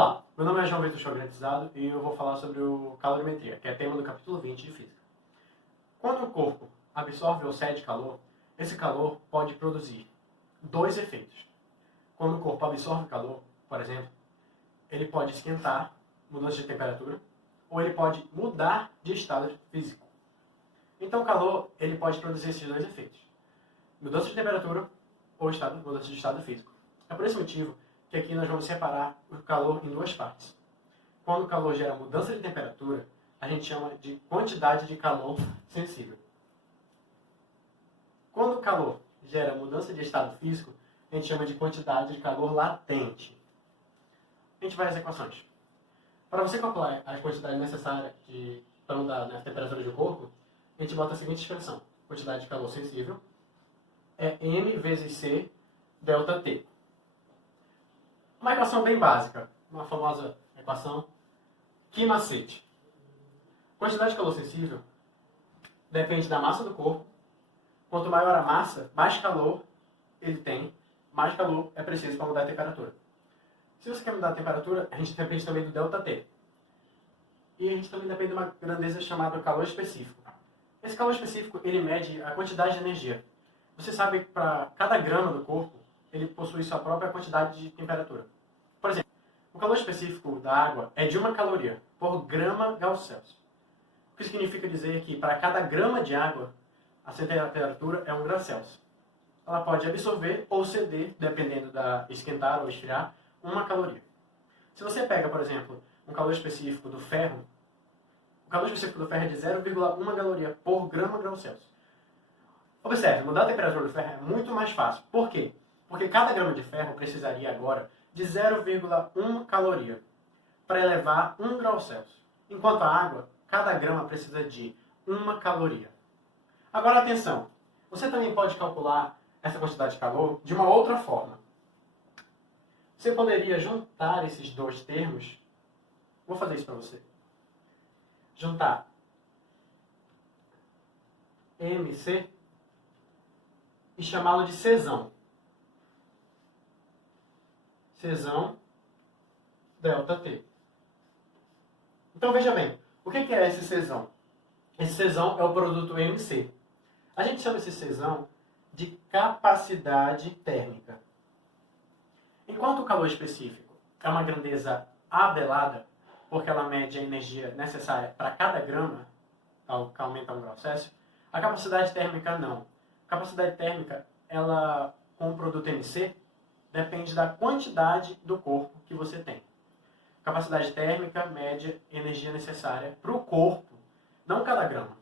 Olá, meu nome é João Vitor Chogrentizado e eu vou falar sobre o calorimetria, que é tema do capítulo 20 de Física. Quando o corpo absorve ou cede calor, esse calor pode produzir dois efeitos. Quando o corpo absorve calor, por exemplo, ele pode esquentar, mudança de temperatura, ou ele pode mudar de estado físico. Então o calor ele pode produzir esses dois efeitos: mudança de temperatura ou mudança de estado físico. É por esse motivo que aqui nós vamos separar o calor em duas partes. Quando o calor gera mudança de temperatura, a gente chama de quantidade de calor sensível. Quando o calor gera mudança de estado físico, a gente chama de quantidade de calor latente. A gente vai às equações. Para você calcular a quantidade necessária para mudar a temperatura do corpo, a gente bota a seguinte expressão: quantidade de calor sensível é m vezes c delta T. Uma equação bem básica, uma famosa equação que macete. Quantidade de calor sensível depende da massa do corpo. Quanto maior a massa, mais calor ele tem, mais calor é preciso para mudar a temperatura. Se você quer mudar a temperatura, a gente depende também do ΔT. E a gente também depende de uma grandeza chamada calor específico. Esse calor específico, ele mede a quantidade de energia. Você sabe que para cada grama do corpo, ele possui sua própria quantidade de temperatura. Por exemplo, o calor específico da água é de 1 caloria por grama Celsius. O que significa dizer que para cada grama de água, a temperatura é 1 grau Celsius. Ela pode absorver ou ceder, dependendo da esquentar ou esfriar, 1 caloria. Se você pega, por exemplo, um calor específico do ferro, o calor específico do ferro é de 0,1 caloria por grama grau Celsius. Observe, mudar a temperatura do ferro é muito mais fácil. Por quê? Porque cada grama de ferro precisaria agora de 0,1 caloria para elevar 1 grau Celsius. Enquanto a água, cada grama precisa de 1 caloria. Agora atenção, você também pode calcular essa quantidade de calor de uma outra forma. Você poderia juntar esses dois termos. Vou fazer isso para você. Juntar MC e chamá-lo de Czão. Czão delta T. Então veja bem, o que é esse Czão? Esse Czão é o produto MC. A gente chama esse Czão de capacidade térmica. Enquanto o calor específico é uma grandeza abelada, porque ela mede a energia necessária para cada grama, que aumenta 1 grau Celsius, a capacidade térmica não. A capacidade térmica, ela, com o produto MC, depende da quantidade do corpo que você tem. Capacidade térmica mede a energia necessária para o corpo, não cada grama.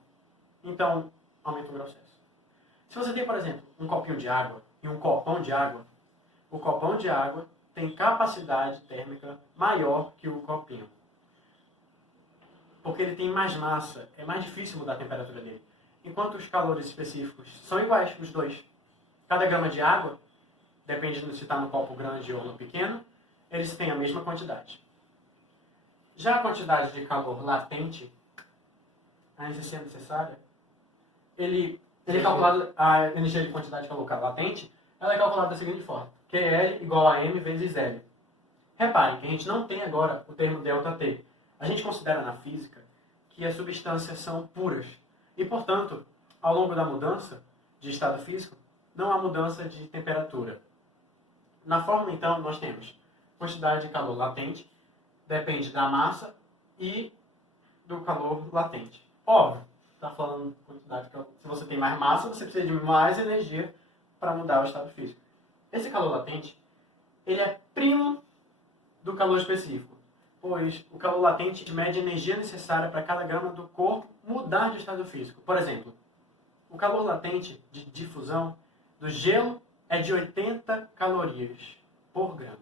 Então, aumenta 1 grau Celsius. Se você tem, por exemplo, um copinho de água e um copão de água, o copão de água tem capacidade térmica maior que o copinho. Porque ele tem mais massa, é mais difícil mudar a temperatura dele. Enquanto os calores específicos são iguais, os dois. Cada grama de água, depende de se está no copo grande ou no pequeno, eles têm a mesma quantidade. Já a quantidade de calor latente, a energia necessária, ele é calculado, a energia de quantidade de calor latente, ela é calculada da seguinte forma: QL igual a M vezes L. Reparem que a gente não tem agora o termo ΔT. A gente considera na física que as substâncias são puras. E, portanto, ao longo da mudança de estado físico, não há mudança de temperatura. Na fórmula, então, nós temos quantidade de calor latente, depende da massa e do calor latente. Óbvio, está falando quantidade de calor. Se você tem mais massa, você precisa de mais energia para mudar o estado físico. Esse calor latente, ele é primo do calor específico, pois o calor latente mede a energia necessária para cada grama do corpo mudar de estado físico. Por exemplo, o calor latente de difusão do gelo é de 80 calorias por grama.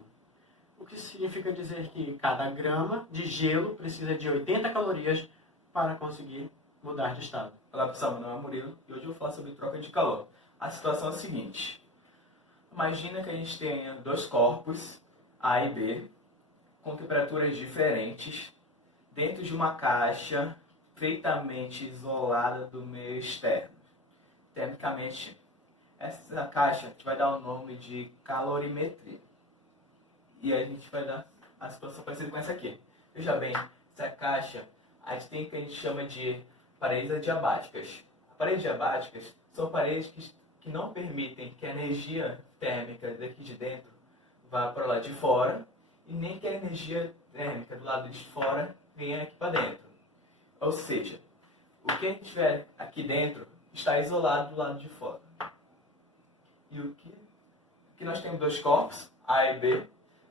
O que significa dizer que cada grama de gelo precisa de 80 calorias para conseguir mudar de estado. Olá pessoal, meu nome é Murilo e hoje eu vou falar sobre troca de calor. A situação é a seguinte: imagina que a gente tenha dois corpos, A e B, com temperaturas diferentes, dentro de uma caixa perfeitamente isolada do meio externo. Termicamente, essa caixa a gente vai dar o nome de calorimetria. E a gente vai dar a situação parecida com essa aqui. Veja bem, essa caixa, a gente tem o que a gente chama de paredes adiabáticas. Paredes adiabáticas são paredes que não permitem que a energia térmica daqui de dentro vá para o lado de fora e nem que a energia térmica do lado de fora venha aqui para dentro. Ou seja, o que a gente tiver aqui dentro está isolado do lado de fora. E o que nós temos dois corpos, A e B,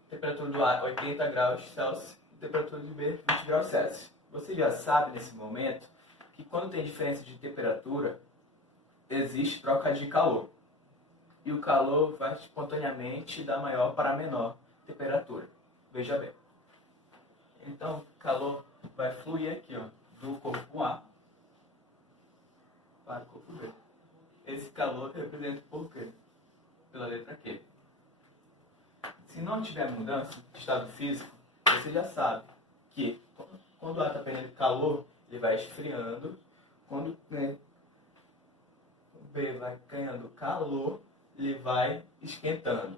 temperatura do A 80 graus Celsius e temperatura do B 20 graus Celsius. Você já sabe nesse momento que quando tem diferença de temperatura, existe troca de calor. E o calor vai espontaneamente da maior para a menor temperatura. Veja bem. Então, o calor vai fluir aqui, ó, do corpo A para o corpo B. Esse calor representa por quê? Pela letra Q. Se não tiver mudança de estado físico, você já sabe que quando o A está perdendo calor, ele vai esfriando. Quando o B vai ganhando calor, ele vai esquentando.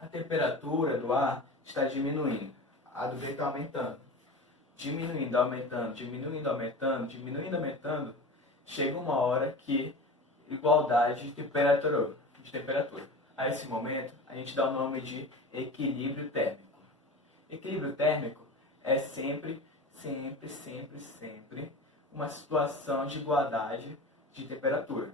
A temperatura do A está diminuindo. A do B está aumentando. Diminuindo, aumentando, diminuindo, aumentando, diminuindo, aumentando. Chega uma hora que igualdade de temperatura. A esse momento, a gente dá o nome de equilíbrio térmico. Equilíbrio térmico é sempre uma situação de igualdade de temperatura.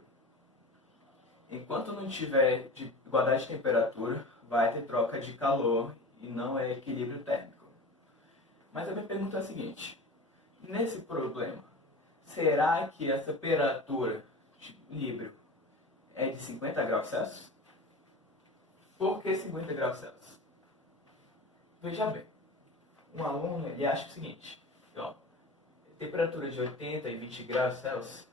Enquanto não tiver igualdade de temperatura, vai ter troca de calor e não é equilíbrio térmico. Mas a minha pergunta é a seguinte: nesse problema, será que essa temperatura de equilíbrio é de 50 graus Celsius? Por que 50 graus Celsius? Veja bem, um aluno ele acha o seguinte, ó, temperatura de 80 e 20 graus Celsius,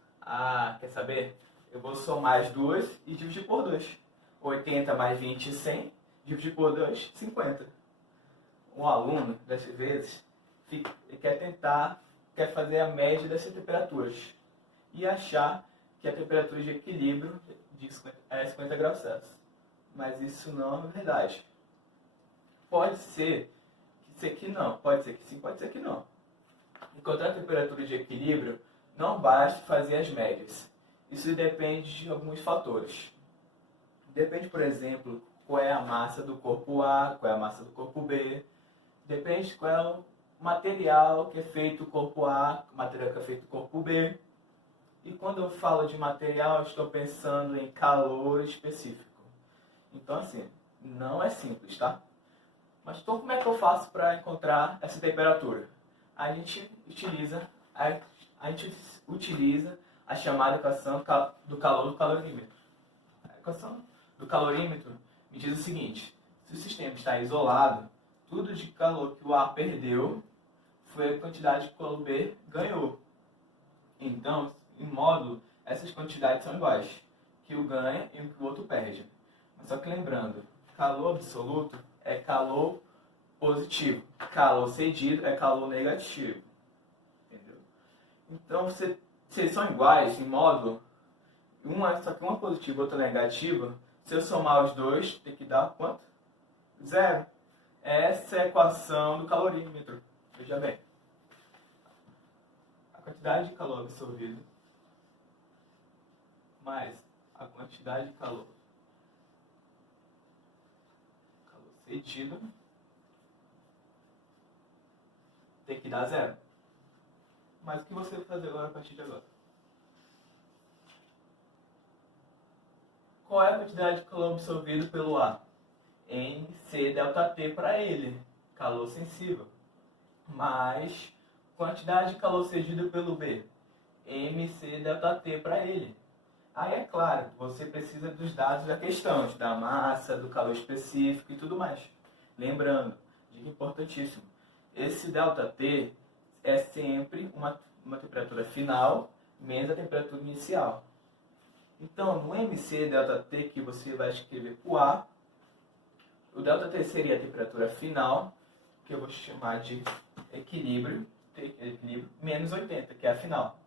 quer saber? Eu vou somar as duas e dividir por 2. 80 mais 20, 100, dividir por 2, 50. Um aluno, dessas vezes, quer fazer a média dessas temperaturas e achar que a temperatura de equilíbrio é 50 graus Celsius. Mas isso não é verdade. Pode ser que isso aqui não, pode ser que sim, pode ser que não. Encontrar a temperatura de equilíbrio não basta fazer as médias. Isso depende de alguns fatores. Depende, por exemplo, qual é a massa do corpo A, qual é a massa do corpo B. Depende qual é o material que é feito o corpo A, o material que é feito o corpo B. E quando eu falo de material, eu estou pensando em calor específico. Então, assim, não é simples, tá? Mas então, como é que eu faço para encontrar essa temperatura? A gente utiliza a chamada equação do calor do calorímetro. A equação do calorímetro me diz o seguinte: se o sistema está isolado, tudo de calor que o A perdeu foi a quantidade que o calor B ganhou. Então, em módulo, essas quantidades são iguais, que o ganha e o que o outro perde. Mas só que lembrando, calor absoluto é calor positivo, calor cedido é calor negativo. Entendeu? Então, se eles são iguais em módulo, só que uma positiva e outra negativa, se eu somar os dois, tem que dar quanto? 0. Essa é a equação do calorímetro. Veja bem. A quantidade de calor absorvido mais a quantidade de calor cedido tem que dar 0. Mas o que você vai fazer agora a partir de agora? Qual é a quantidade de calor absorvido pelo A? MC ΔT para ele, calor sensível. Mais quantidade de calor cedido pelo B, MC ΔT para ele. Aí é claro, você precisa dos dados da questão, da massa, do calor específico e tudo mais. Lembrando, dica importantíssima, esse ΔT é sempre uma temperatura final menos a temperatura inicial. Então, no MC ΔT que você vai escrever para o A, o ΔT seria a temperatura final, que eu vou chamar de equilíbrio menos 80, que é a final.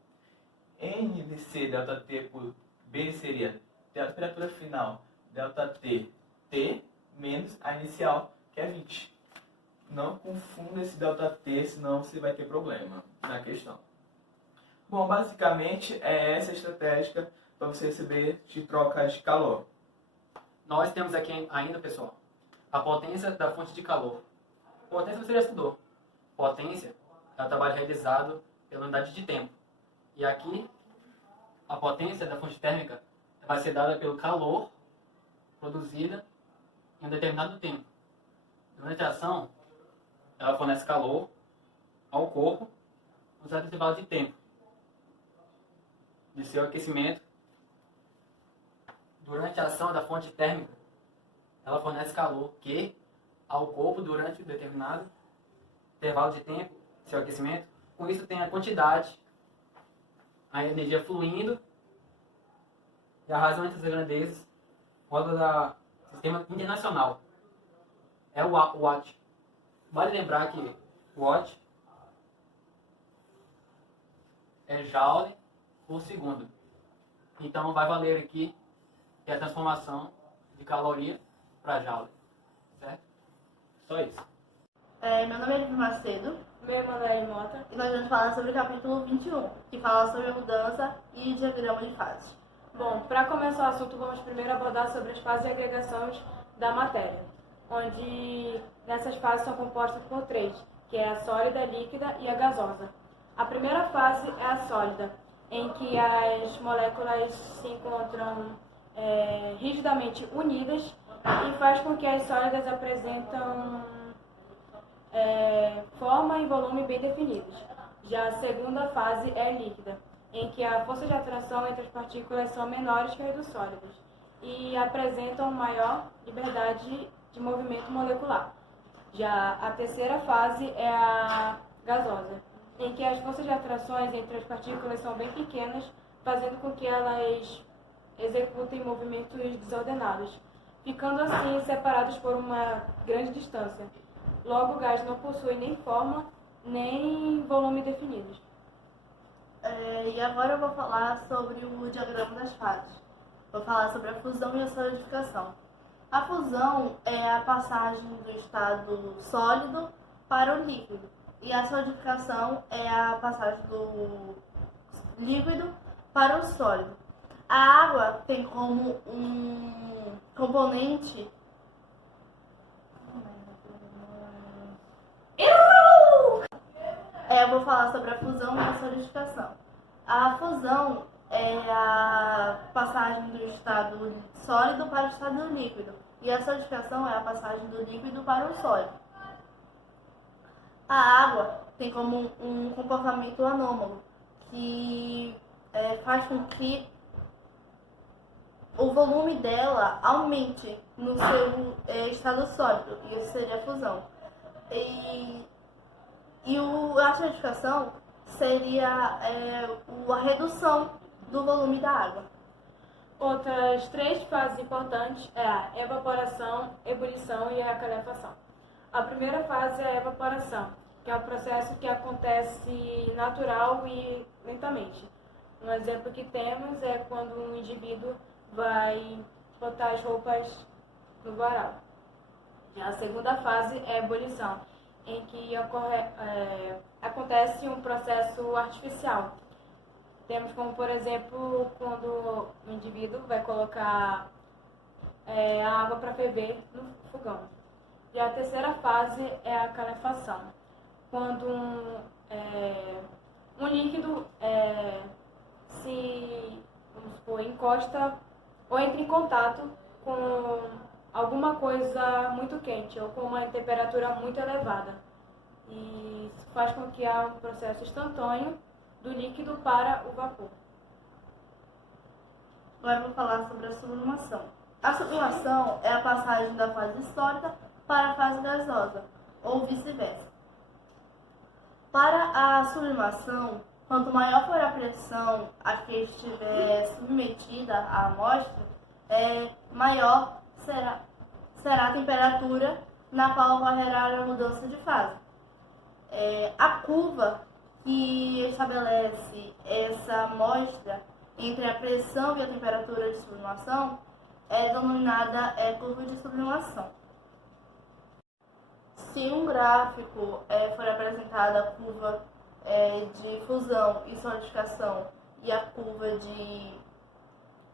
NC ΔT por B seria a temperatura final ΔT T menos a inicial, que é 20. Não confunda esse ΔT, senão você vai ter problema na questão. Bom, basicamente é essa a estratégia para você receber de troca de calor. Nós temos aqui ainda, pessoal, a potência da fonte de calor. Potência você já estudou. Potência é o trabalho realizado pela unidade de tempo. E aqui, a potência da fonte térmica vai ser dada pelo calor produzido em um determinado tempo. Durante a ação, ela fornece calor ao corpo no certo intervalo de tempo de seu aquecimento. Durante a ação da fonte térmica, ela fornece calor ao corpo durante um determinado intervalo de tempo, seu aquecimento. Com isso tem a quantidade, a energia fluindo, e a razão entre as grandezas, roda da sistema internacional, é o Watt. Vale lembrar que Watt é Joule por segundo. Então vai valer aqui que é a transformação de caloria para Joule. Certo? Só isso. Meu nome é Livre Macedo. Meu é Manuel Mota. E nós vamos falar sobre o capítulo 21, que fala sobre a mudança e diagrama de fase. Bom, para começar o assunto, vamos primeiro abordar sobre as fases e agregações da matéria, onde nessas fases são compostas por três, que é a sólida, a líquida e a gasosa. A primeira fase é a sólida, em que as moléculas se encontram rigidamente unidas e faz com que as sólidas apresentam forma e volume bem definidos. Já a segunda fase é a líquida, em que a força de atração entre as partículas são menores que as dos sólidos e apresentam maior liberdade de movimento molecular. Já a terceira fase é a gasosa, em que as forças de atrações entre as partículas são bem pequenas, fazendo com que elas executem movimentos desordenados, ficando assim separados por uma grande distância. Logo, o gás não possui nem forma, nem volume definidos. E agora eu vou falar sobre o diagrama das fases. Vou falar sobre a fusão e a solidificação. A fusão é a passagem do estado sólido para o líquido. E a solidificação é a passagem do líquido para o sólido. A água tem como um componente eu vou falar sobre a fusão e a solidificação. A fusão é a passagem do estado sólido para o estado líquido. E a solidificação é a passagem do líquido para o sólido. A água tem como um comportamento anômalo, que faz com que o volume dela aumente no seu estado sólido. E isso seria a fusão. A solidificação seria a redução do volume da água. Outras três fases importantes é a evaporação, ebulição e a calefação. A primeira fase é a evaporação, que é um processo que acontece natural e lentamente. Um exemplo que temos é quando um indivíduo vai botar as roupas no varal. Já a segunda fase é a ebulição, em que acontece um processo artificial. Temos como, por exemplo, quando o indivíduo vai colocar a água para ferver no fogão. E a terceira fase é a calefação, quando um líquido vamos supor, encosta ou entra em contato com alguma coisa muito quente ou com uma temperatura muito elevada. E isso faz com que haja um processo instantâneo do líquido para o vapor. Agora eu vou falar sobre a sublimação. A sublimação é a passagem da fase sólida para a fase gasosa, ou vice-versa. Para a sublimação, quanto maior for a pressão a que estiver submetida a amostra, maior será a temperatura na qual ocorrerá a mudança de fase. A curva que estabelece essa amostra entre a pressão e a temperatura de sublimação é denominada curva de sublimação. Se um gráfico for apresentada a curva de fusão e solidificação e a curva de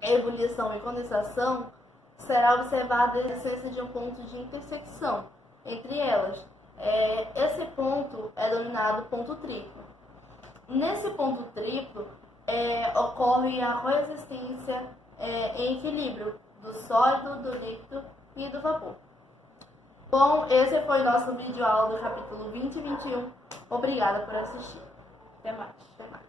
ebulição e condensação, será observada a existência de um ponto de intersecção entre elas. Esse ponto é denominado ponto triplo. Nesse ponto triplo, ocorre a coexistência em equilíbrio do sólido, do líquido e do vapor. Bom, esse foi nosso vídeo aula do capítulo 20 e 21. Obrigada por assistir. Até mais. Até mais.